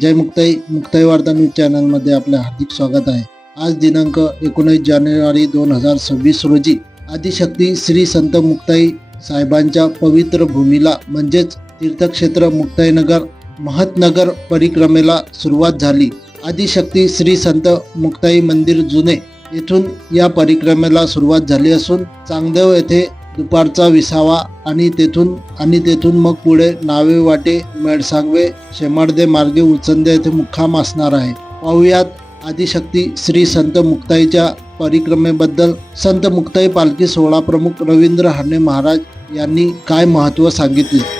जय मुक्ताई मुक्ताई वार्ता न्यूज चॅनलमध्ये आपले हार्दिक स्वागत आहे। आज दिनांक 19 जानेवारी 2026 रोजी आदिशक्ती श्री संत मुक्ताई साहेबांच्या पवित्र भूमीला म्हणजेच तीर्थक्षेत्र मुक्ताईनगर महतनगर परिक्रमेला सुरुवात झाली। आदिशक्ती श्री संत मुक्ताई मंदिर जुने येथून या परिक्रमेला सुरुवात झाली असून चांगदेव येथे दुपारचा विसावा आणि तेथून मग पुढे नावे वाटे मेळसांगवे शेमाडदे मार्गे उचंदे येथे मुक्काम असणार आहे। पाहुयात आदिशक्ती श्री संत मुक्ताईच्या परिक्रमेबद्दल संत मुक्ताई पालखी सोहळा प्रमुख रवींद्र हाने महाराज यांनी काय महत्त्व सांगितले।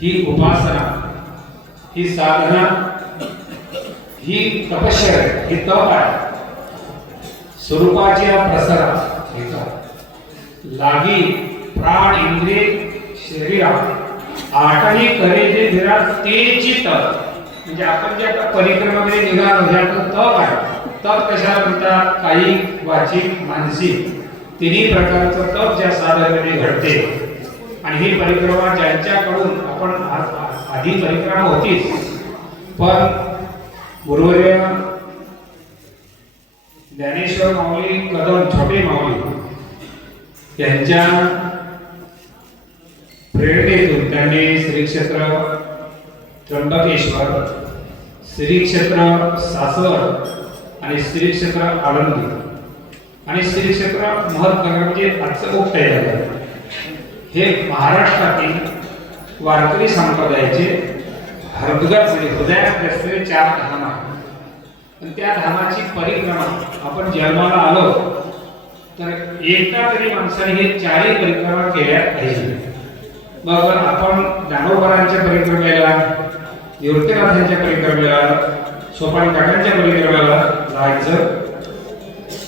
ही उपासना, ही साधना, ही तपश्चर्या, ही तप आहे. स्वरूपाच्या प्रसारा लागी प्राण इंद्रिय शरीरा आठही करे जे विराट तेची तप. म्हणजे आपण जे आता परिक्रमेमध्ये निघालो हे आपलं तप आहे. तप कशाला म्हणतात? कायिक, वाचिक, मानसिक तिन्ही प्रकारचं तप ज्या साधनेमध्ये घडते. आणि ही परिक्रमा ज्यांच्याकडून आपण आधी परिक्रमा होतीच, पण गुरुवर्य ज्ञानेश्वर माऊली कदम छोटे माऊली यांच्या प्रेरणेतून त्यांनी श्री क्षेत्र त्र्यंबकेश्वर, श्री क्षेत्र सासवड आणि श्री क्षेत्र आळंदी आणि श्री क्षेत्र महत्त्व म्हणजे आजचं मुक्ताई झालं. हे महाराष्ट्रातील वारकरी संप्रदायाचे हृदयात हृदयात असलेले 4 धाम आहेत. पण त्या धामाची परिक्रमा आपण जन्माला आलो तर एकदा तरी माणसाने हे 4ही परिक्रमा केल्या पाहिजे. मग आपण ज्ञानोबारांच्या परिक्रमेला, निवृत्तीनाथांच्या परिक्रमेला, सोपान काकांच्या परिक्रमेला जायचं.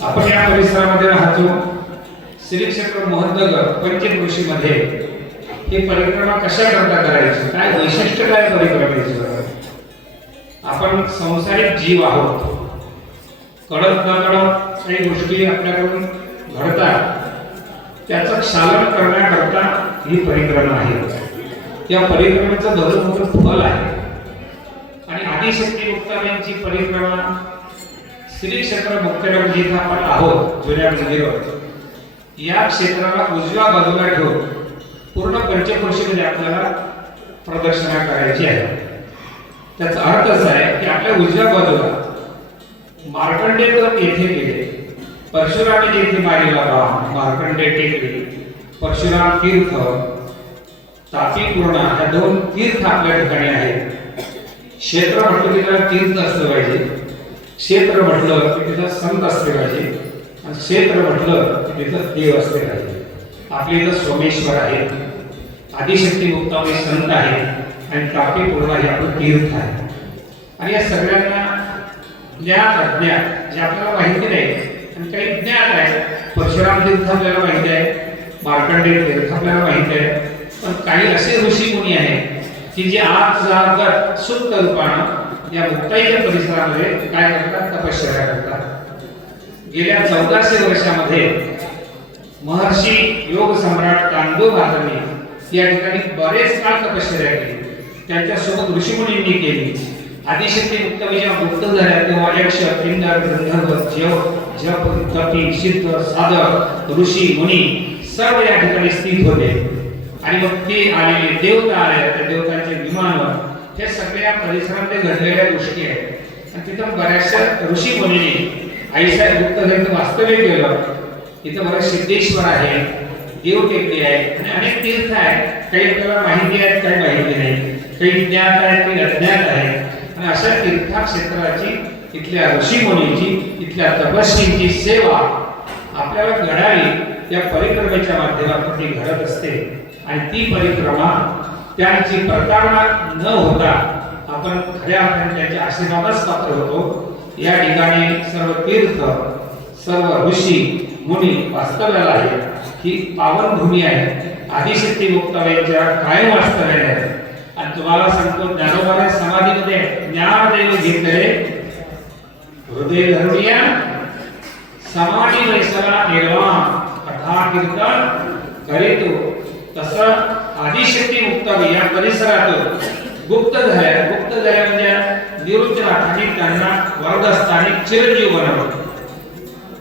आपण या परिसरामध्ये राहतो. श्री क्षेत्र महत्नगर पंचक्रोशी मध्ये ही परिक्रमा कशा करता करायची, काय वैशिष्ट्य काय परिक्रमेचं? आपण संसारिक जीव आहोत. कळत न कळत काही गोष्टी आपल्याकडून घडतात, त्याचं क्षालन करण्याकरता ही परिक्रमा आहे. या परिक्रमेचं भलं मोठं फल आहे. आणि आदिशक्ती मुक्ताबाईंची परिक्रमा श्री क्षेत्र मुक्ताबाई जिथे आपण आहोत जुन्या मंदिरावर, या क्षेत्राला उजव्या बाजूला ठेवून पूर्ण पंचक्रोशीमध्ये आपल्याला प्रदक्षिणा करायची आहे. त्याचा अर्थ असा आहे की आपल्या उजव्या बाजूला मार्कंडे तर येथे गेले, परशुराम येथे मारेला बाण, मार्कंडे टेकडी, परशुराम तीर्थ, तापी पूर्णा या 2 तीर्थ आपल्या ठिकाणी आहेत. क्षेत्र म्हटलं की त्याला तीर्थ असलं पाहिजे, क्षेत्र म्हटलं की तिथं संत असले पाहिजे, आणि क्षेत्र म्हटलं की तिथं देव असले पाहिजे. आपले इथं सोमेश्वर आहे, आदिशक्ती मुक्ताबाई संत आहे, आणि तापी पूर्णा हे आपलं तीर्थ आहे. आणि या सगळ्यांना ज्ञात अज्ञात जे आपल्याला माहिती नाही आणि काही ज्ञात आहे. परशुराम तीर्थ आपल्याला माहिती आहे, मार्कंडेय तीर्थ आपल्याला माहिती आहे, पण काही असे ऋषी मुनी आहेत की जे आज जागत सुप्त रूपानं या मुक्ताईच्या परिसरामध्ये काय करतात? तपश्चर्या करतात. गेल्या 1400 वर्षामध्ये महर्षी योग सम्राट कांदो महाराजांनी या ठिकाणी बरेच काळ तपश्चर्या केली. त्यांच्यासोबत ऋषीमुनींनी केली. आदिशक्ती मुक्ताबाईच्या मुक्त झाल्या तेव्हा यक्ष, किन्नर, गंधर्व, जप, तपी, सिद्ध, साधक, ऋषी, मुनी सर्व या ठिकाणी स्थित होते. आणि मग ते आलेले देवता आले, त्या देवतांचे विमान, हे सगळ्या परिसरामध्ये घडलेल्या गोष्टी आहेत. आणि तिथं बऱ्याचशा ऋषी मुनींनी आईसाहेब गुप्त वास्तव्य केलं. इथं बरं सिद्धेश्वर आहे, देव टेकडी आहे आणि अनेक तीर्थ आहेत. काही आपल्याला माहिती आहेत, काही माहिती नाही, काही ज्ञात आहेत, काही अज्ञात आहेत. आणि अशा तीर्थक्षेत्राची, इथल्या ऋषी मुनीची, इथल्या तपस्वींची सेवा आपल्याला घडावी या परिक्रमेच्या माध्यमातून ती घडत असते. आणि ती परिक्रमा त्यांची प्रतारणा न होता आपण खऱ्या अर्थाने त्यांच्या आशीर्वादास पात्र होतो. या ठिकाणी सर्व तीर्थ, सर्व ऋषी मुनी वास्तव्याला आहे. ही पावन भूमी आहे. आदिशक्ती मुक्ताबाईंच्या कायम वास्तव्याला आहे. आणि तुम्हाला सांगतो, ज्ञानोबाने समाधीमध्ये ज्ञानदेव घेतले, हृदय धर्मीय समाधी वैसला निर्वाण कथा कीर्तन करीतो. तसं आदिशक्ती मुक्ताबाई या परिसरातून गुप्त झाल्या म्हणजे निवृत्तीनाथांनी त्यांना वरदस्थानी चिरंजीव बनवलं.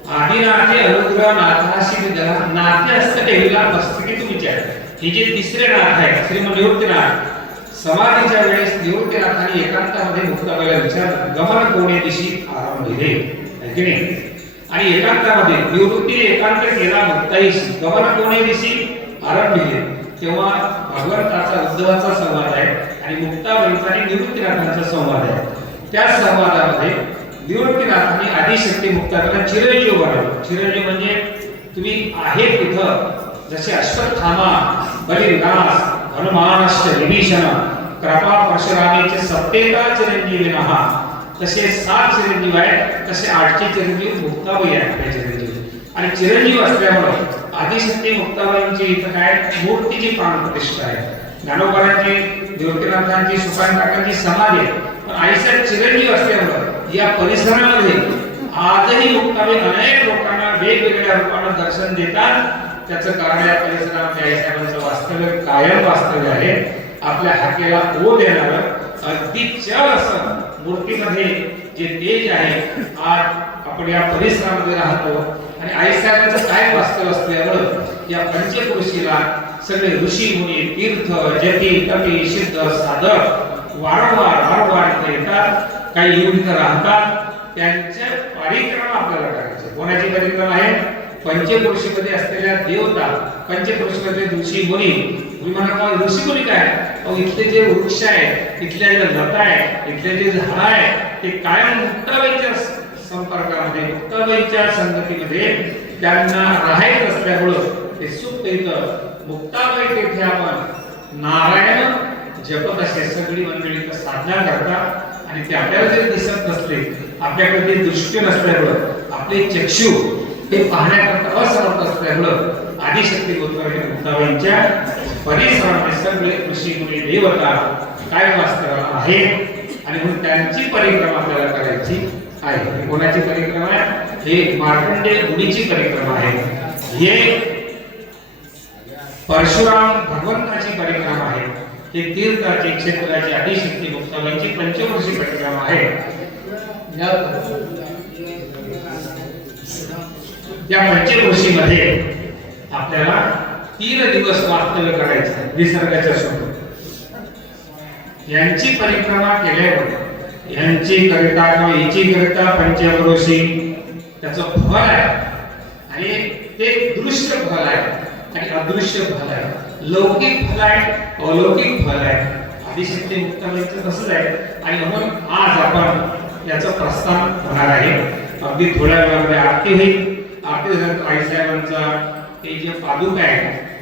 आदिनाथे अनुग्रह नाथाशी विद्या नाथे असतं ठेवला मस्तकी तुमच्या. हे जे तिसरे नाथ आहे श्रीमंत निवृत्तीनाथ, समाधीच्या वेळेस निवृत्तीनाथांनी एकांतामध्ये मुक्ताबाईला विचारलं गमन कोणे दिशी आरंभिले, है की नाही? आणि एकांतामध्ये निवृत्तीने एकांत केला मुक्ताईशी, गमन कोणे दिशी आरंभिले. तेव्हा भगवंताचा उद्धवाचा संवाद आहे आणि मुक्ताबाईंचा आणि निवृत्तीनाथांचा संवाद आहे. त्या संवादामध्ये निवृत्तीनाथांनी आदिशक्ती मुक्ताबाईंना चिरंजीव बनवलं. चिरंजीव म्हणजे तुम्ही आहे तिथं जसे अश्वत्थामा, बलिरास, हनुमानश्च विभीषण, कृपा परशुरामीचे सत्तेता चिरंजीविनः, तसे 7 चिरंजीव आहेत, तसे 8चे चिरंजीव मुक्ताबाई आहेत आपले चिरंजीव. आणि चिरंजीव असल्यामुळे आदिशक्ती मुक्ताबाईंची इथं काय मूर्तीची प्राणप्रतिष्ठा आहे. ज्ञानोबांची, निवृत्तीनाथांची, सुकांतांची समाधी आहे. पण आईसाहेब चिरंजीव असल्यामुळे या परिसरामध्ये आजही मुक्ताबाई अनेक लोकांना वेगवेगळ्या रूपाने दर्शन देतात. त्याचं कारण या परिसरामध्ये आईसाहेबांचं वास्तव्य कायम वास्तव्य आहे. आपल्या हाकेला ओ देणारं अगदी चल असं मूर्तीमध्ये जे तेज आहे, आज आपण या परिसरामध्ये राहतो. आणि आईसाहेबांचं काय वास्तव असल्यामुळं या पंचक्रोशीला सगळे ऋषी मुनी, तीर्थ, जती, तपी, सिद्ध, साधक वारंवार इथे येतात. काही येऊन इथं राहतात. त्यांच्या परिक्रमा आपल्याला करायची. कोणाची परिक्रमा आहे? पंचक्रोशीमध्ये असलेल्या देवता, पंचक्रोशीमध्ये ऋषी मुनी. तुम्ही म्हणा ऋषी मुनी काय? इथले जे वृक्ष आहे, इथल्या ज्या लता आहे, इथले जे झाड आहे, ते कायम मुक्ताबाईंच्या संपर्कामध्ये, मुक्ताबाईंच्या संगतीमध्ये त्यांना राहायचं असल्यामुळं ते सुख इथं मुक्ताबाई तेथे आपण नारायण जपत असे सगळी मंडळी इथं साधना करतात. आणि ते आपल्याला जरी दिसत नसले, आपल्याकडे दृष्टी नसल्यामुळं, आपले चक्षु ते पाहण्याकरता असमर्थ असल्यामुळं आदिशक्ती मुक्ताबाईंच्या परिसरामध्ये सगळे ऋषी मुनी देवता काय वास्तव आहे. आणि म्हणून त्यांची परिक्रमा आपल्याला करायची आहे. कोणाची परिक्रमा आहे? हे मार्कंडेय मुनीची परिक्रमा आहे. हे परशुराम भगवंताची परिक्रमा आहे. हे तीर्थाची, क्षेत्राची, आदिशक्ती मुक्ताबाईंची पंचवर्षी परिक्रमा आहे. या पंचवर्षीमध्ये आपल्याला 3 दिवस वास्तव्य करायचं आहे निसर्गाच्या सोबत. यांची परिक्रमा केल्यावर यांची करिता किंवा हिची करिता पंचवर्षी त्याचं फल आहे. आणि ते दृश्य फल आहे आणि अदृश्य फल आहे. लौकिक फल आहे, अलौकिक फल आहे. आदिशक्ती मुक्ताबाईंचं तसंच आहे. आणि म्हणून आज आपण याचं प्रस्थान होणार आहे. अगदी थोड्या वेळामध्ये आरती होईल. आरती झाल्यानंतर आईसाहेबांचा ते जे पादुका आहे,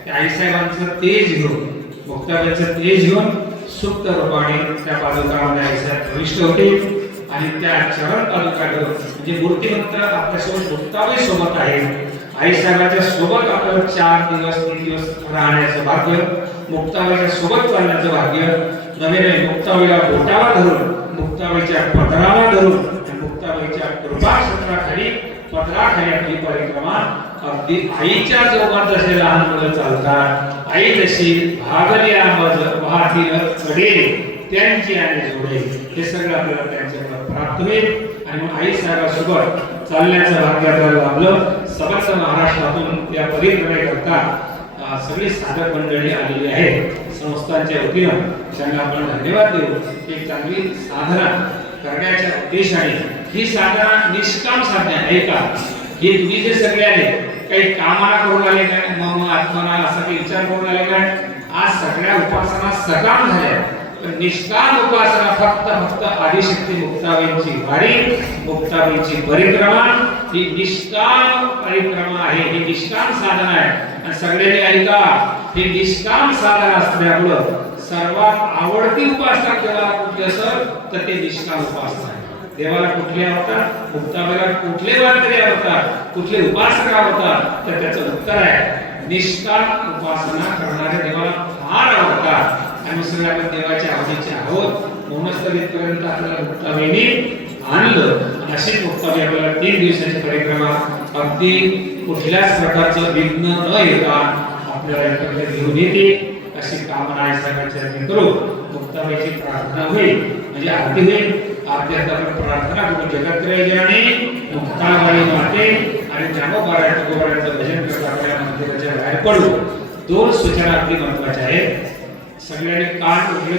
त्या आईसाहेबांचं तेज घेऊन, मुक्ताबाईंचं तेज घेऊन सुप्त रूपाने त्या पादुकामध्ये आईसाहेब प्रविष्ट होतील. आणि त्या चरण पादुका घेऊन म्हणजे मूर्तिमंत आपल्यासोबत मुक्ताबाई सोबत आहे. आईसाहेबांच्या सोबत आपल्याला 4 दिवस 3 दिवस राहण्याचं भाग्य, मुक्ताबाईच्या सोबत चालण्याचं भाग्य, नव्याने मुक्ताबाईला बोटाला धरून, मुक्ताबाईच्या पदराला धरून, मुक्ताबाईच्या कृपाक्षेत्राखाली पदराखाली आपली परिक्रमा अगदी आईच्या जोगात जसे लहान मुलं चालतात, आई जशी भागल्या मज वाहतील कडे त्यांची आणि जोडे, हे सगळं आपल्याला त्यांच्याकडे प्राप्त होईल. आणि मग आई साहेबांसोबत चालण्याचं भाग्य आपल्याला लाभलं. समस्त महाराष्ट्रातून त्या परिक्रमेकरता सगळी साधक मंडळी आलेली आहे. संस्थांच्या वतीनं त्यांना आपण धन्यवाद देऊ. एक चांगली साधना करण्याच्या उद्देशाने ही साधना निष्काम साधना आहे का? हे तुम्ही जे सगळे आले काही कामाला करून आले काय, मग आत्मना असा काही विचार करून आले काय? आज सगळ्या उपासना सकाम झाल्या. पण निष्काम उपासना फक्त आदिशक्ती मुक्ताबाईंची वारी, मुक्ताबाईंची परिक्रमा ही निष्काम परिक्रमा आहे. ही निष्काम साधना आहे. आणि सगळ्यांनी ऐका, ही निष्काम साधना असल्यामुळं सर्वात आवडती उपासना केला कुठली असेल तर ते निष्काम उपासना आहे. देवाला कुठले आवडतात? मुक्ताबाईला कुठले वारकरी आवडतात? कुठले उपासक आवडतात? तर त्याचं उत्तर आहे निष्काम उपासना करणारे देवाला फार आवडतात. आणि सगळे आपण देवाच्या आवडीचे आहोत. म्हणूनच तर इथपर्यंत आपल्याला मुक्ताबाईंनी आणलं. अशी मुक्ताबाई आपल्याला 3 दिवसाची परिक्रमा अगदी कुठल्याच प्रकारचं विघ्न न येता आपल्याला इकडे घेऊन येते अशी कामना आहे सगळ्यांच्या करू. मुक्ताबाईची प्रार्थना होईल म्हणजे आरती होईल. आरती आपण प्रार्थना करू. जगत्रय जननी मुक्ताबाई माते आणि ज्ञानोबारायांचं भजन करत आपल्या मंदिराच्या बाहेर पडू. दोन सूचना अगदी महत्वाच्या आहेत. सगळ्यांनी कान उघडे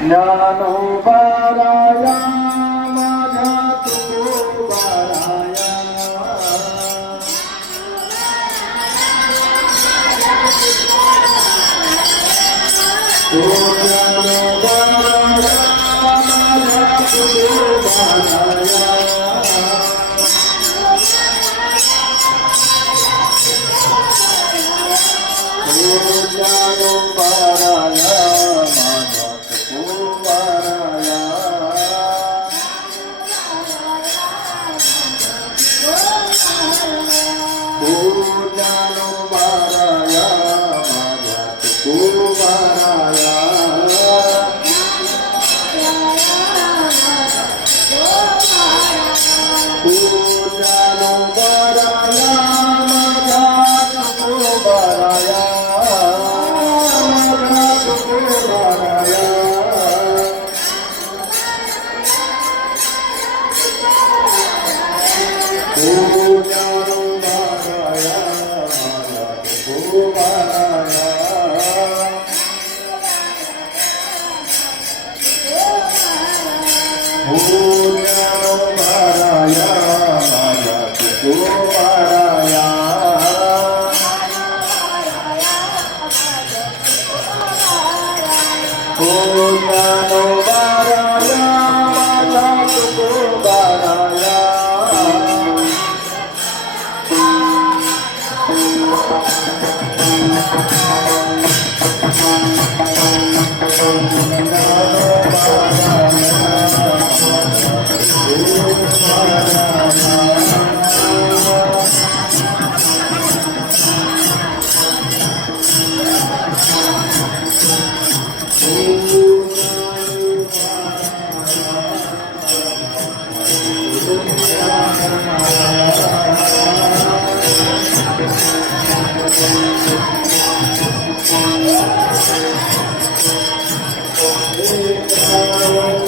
ज्ञानोबाराया माझा तुकोबाराया ओ ज्ञानोबाराया माझा तुकोबाराया ओ ज्ञानोबाराया माझा तुकोबाराया ओ ज्ञानोबाराया माझा तुकोबाराया ओ ज्ञानोबाराया माझा तुकोबाराया माझा तुकोबाराया ओ ज्ञानोबाराया माझा तुकोबाराया ओ ज्ञानोबाराया माझा तुकोबाराया ओ ज्ञानोबाराया माझा तुकोबाराया Oh,